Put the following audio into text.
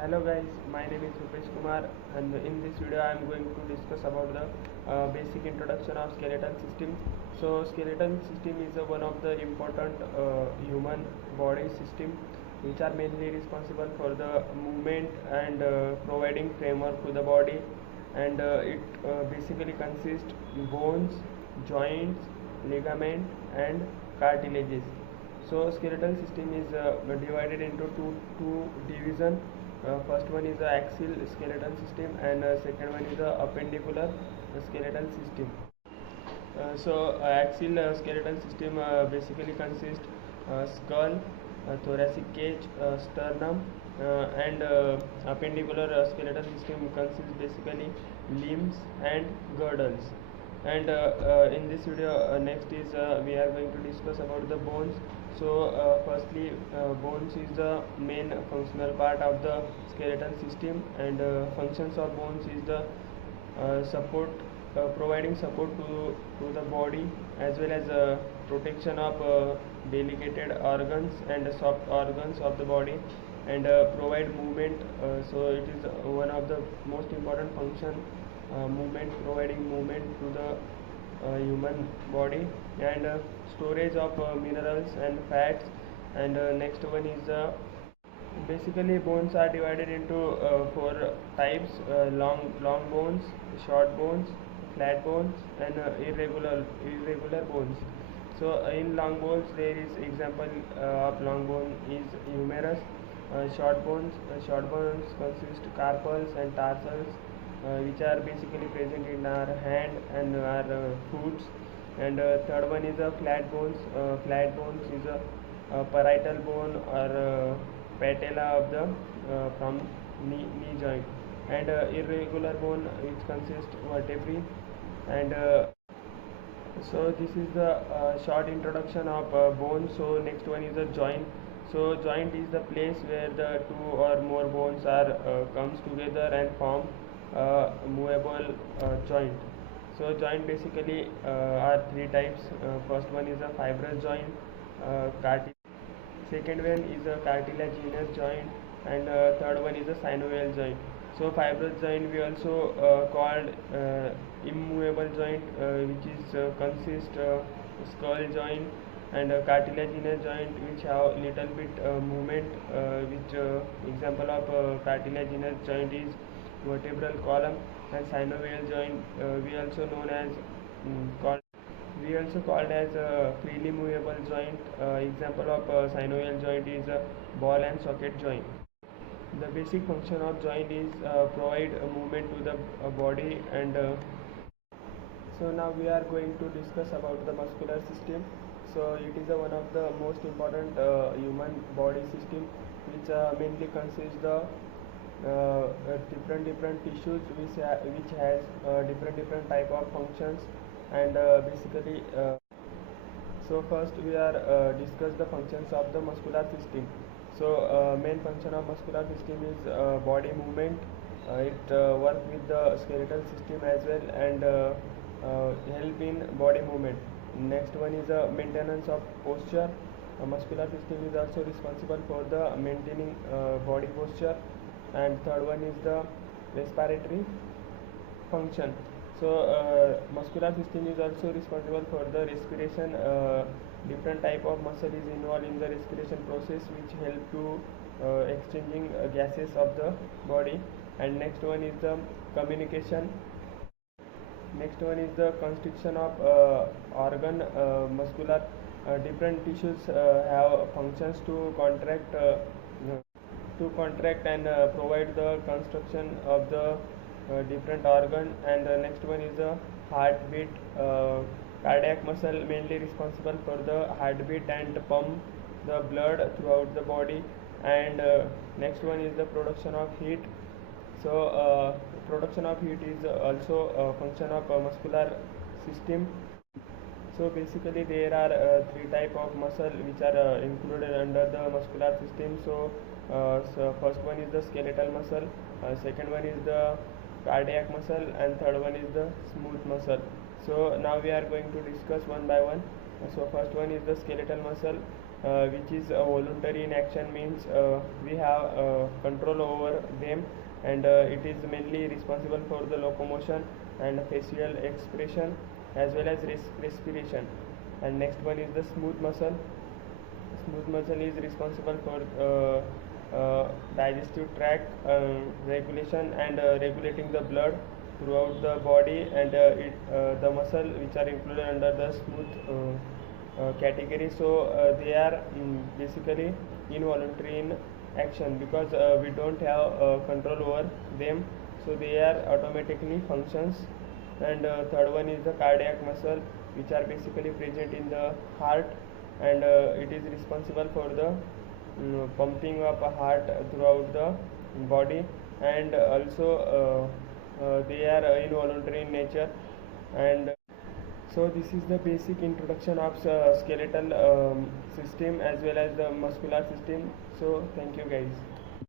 Hello guys, my name is Rupesh Kumar, and in this video I am going to discuss about the basic introduction of skeletal system. So skeletal system is one of the important human body system which are mainly responsible for the movement and providing framework to the body, and it basically consists bones, joints, ligament and cartilages. So skeletal system is divided into two division. First one is the axial skeletal system, and second one is the appendicular skeletal system. Axial skeletal system basically consists skull, thoracic cage, sternum, and appendicular skeletal system consists basically limbs and girdles. And in this video, next is we are going to discuss about the bones. Firstly, bones is the main functional part of the skeletal system, and functions of bones is the support, providing support to the body, as well as protection of delicate organs and soft organs of the body, and provide movement. So it is one of the most important function, movement, providing movement to the human body, and storage of minerals and fats. And next one is basically bones are divided into four types: long bones, short bones, flat bones, and irregular bones. So in long bones there is example of long bone is humerus. Short bones consist carpals and tarsals, which are basically present in our hand and our foot. And third one is a flat bones. Flat bones is a parietal bone or patella of the from knee joint, and irregular bone which consists vertebrae. And so this is the short introduction of bone. So next one is a joint. So joint is the place where the two or more bones are comes together and form a movable joint. So joint basically are three types. First one is a fibrous joint. Second one is a cartilaginous joint, and third one is a synovial joint. So fibrous joint we also called immovable joint, which is consist skull joint, and cartilaginous joint which have little bit movement, which example of cartilaginous joint is vertebral column. And synovial joint we also known as called we also called as freely movable joint. Example of synovial joint is ball and socket joint. The basic function of joint is provide a movement to the body. And so now we are going to discuss about the muscular system. So it is one of the most important human body system, which mainly consists the different tissues which has different type of functions. And basically so first we are discuss the functions of the muscular system. So main function of muscular system is body movement. It work with the skeletal system as well, and help in body movement. Next one is maintenance of posture. Muscular system is also responsible for the maintaining body posture. And third one is the respiratory function. So muscular system is also responsible for the respiration. Different type of muscle is involved in the respiration process, which help to exchanging gases of the body. And next one is the communication. Next one is the constriction of organ. Muscular different tissues have functions to contract and provide the construction of the different organ. And next one is the heartbeat. Cardiac muscle mainly responsible for the heartbeat and pump the blood throughout the body. And next one is the production of heat. So production of heat is also a function of muscular system. So basically there are three type of muscle which are included under the muscular system. So first one is the skeletal muscle, second one is the cardiac muscle, and third one is the smooth muscle. So now we are going to discuss one by one. So first one is the skeletal muscle. which is voluntary in action, means we have control over them, and it is mainly responsible for the locomotion and facial expression as well as respiration. And next one is the smooth muscle. Smooth muscle is responsible for digestive tract regulation and regulating the blood throughout the body, and the muscle which are included under the smooth category. So they are basically involuntary in action, because we don't have control over them, so they are automatically functions. And third one is the cardiac muscle, which are basically present in the heart, and it is responsible for the pumping of a heart throughout the body, and also they are involuntary in nature. And so this is the basic introduction of skeletal system as well as the muscular system. So thank you guys.